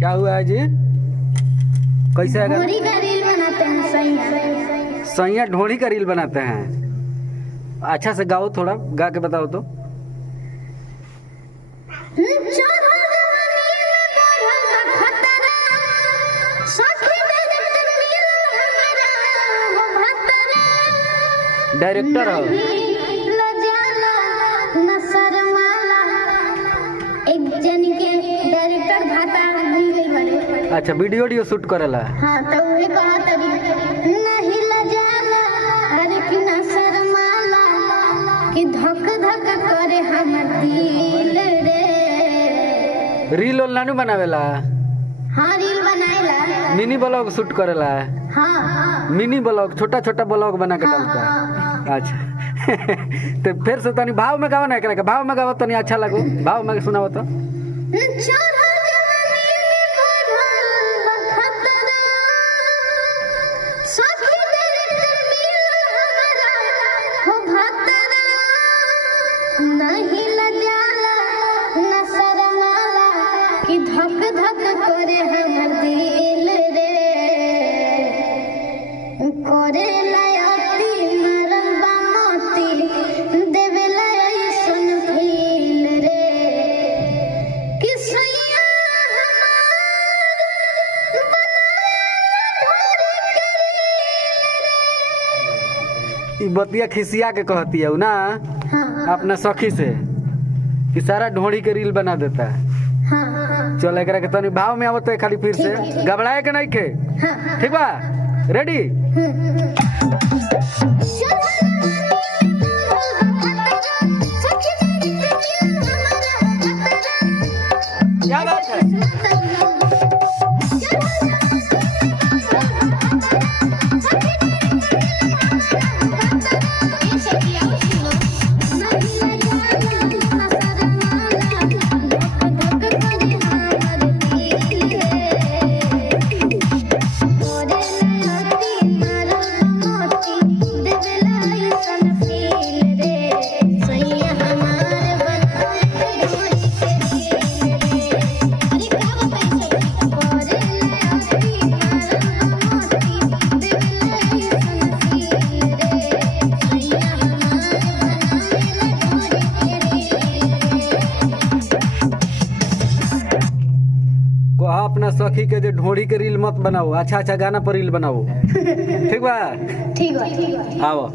क्या हुआ है जी? कैसे ढोरी का रील बनाते हैं सैया। सैया ढोरी का रील बनाते हैं। अच्छा से गाओ, थोड़ा गा के बताओ तो। डायरेक्टर हो? एक जन के डायरेक्टर भाता बड़े। अच्छा, वीडियो शूट करेला। हाँ, तो वही कहा तरी नहीं लजाला अरे कि ना शर्माला कि धक धक करे हमर दिल रे। रील ऑनलाइन बनावेला? हाँ, रील बनाएला। मिनी ब्लॉग शूट करेला? हाँ, मिनी ब्लॉग, छोटा छोटा ब्लॉग बना के डालता है। अच्छा तो फिर से तनी भाव में गाओ ना, एकरा के भाव में गाओ तनी अच्छा लगो। भाव में सुनाओ तो। नहीं लजाला न शर्माला कि धक धक करे हमर दिल रे। करे लयती मरबा मोती देवे लयसन फील रे कि सैया ई बतिया खिसिया के कहती है ना अपना सखी से कि सारा ढोड़ी के रील बना देता है। चल एकरा के तनी भाव में आवत है खाली फिर से घबराए के नहीं के। ठीक बा? रेडी? क्या बात है? अपना सखी के जो ढोड़ी के रील मत बनाओ, अच्छा अच्छा गाना पर रील बनाओ। ठीक बा? ठीक बा। आओ।